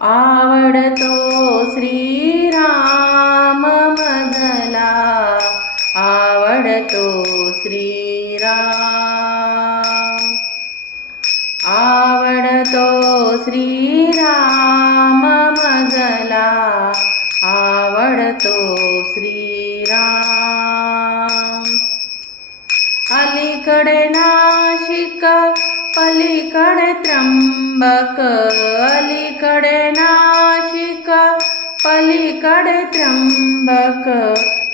आवडतो श्रीराम मगला आवडतो श्रीराम. आवडतो श्रीराम मगला आवडतो श्रीराम. अलीकडे नाशिक पलीकडे त्र्यंबक अलीकडे नाशिक पलीकडे त्र्यंबक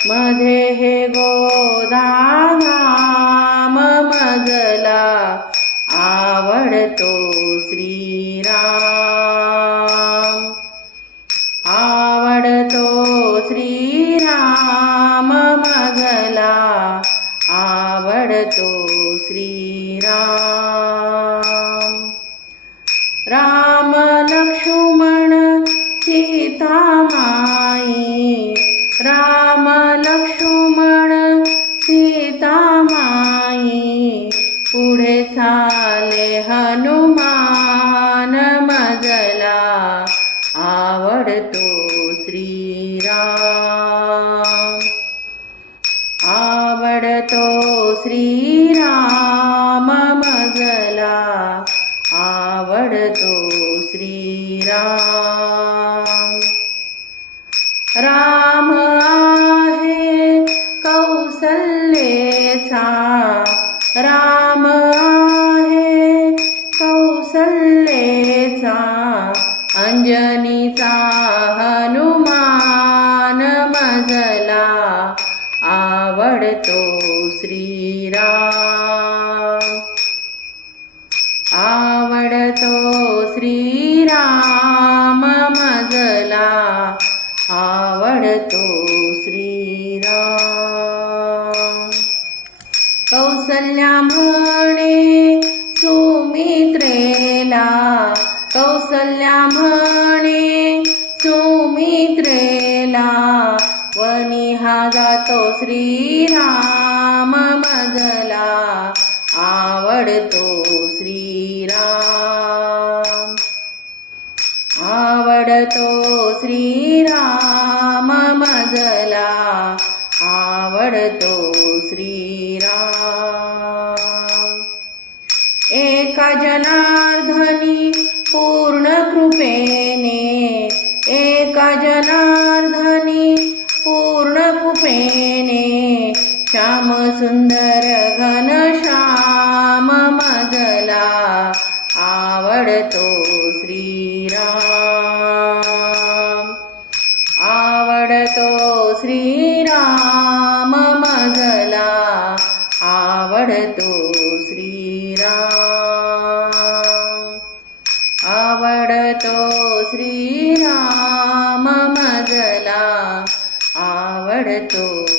मध्ये हे गोदानाम राम लक्ष्मण सीतामाई। राम लक्ष्मण सीतामाई। पुढे चाले हनुमान मजला। आवडतो श्रीराम। आवडतो श्रीराम। राम आहे कौसल्येचा. राम आहे कौसल्येचा. अंजनीचा हनुमान मजला आवडतो श्रीराम. सुमित्रेला कौसल्या म्हणे सुमित्रेला वनी हा जातो श्रीराम मजला आवडतो श्रीराम. आवडतो श्रीराम मजला आवडतो जनार्धनी पूर्ण कृपेने. एका जनार्धनी पूर्ण कृपेने. श्याम सुंदर घन श्याम मजला आवडतो श्रीराम. तो श्रीराम मजला आवडतो.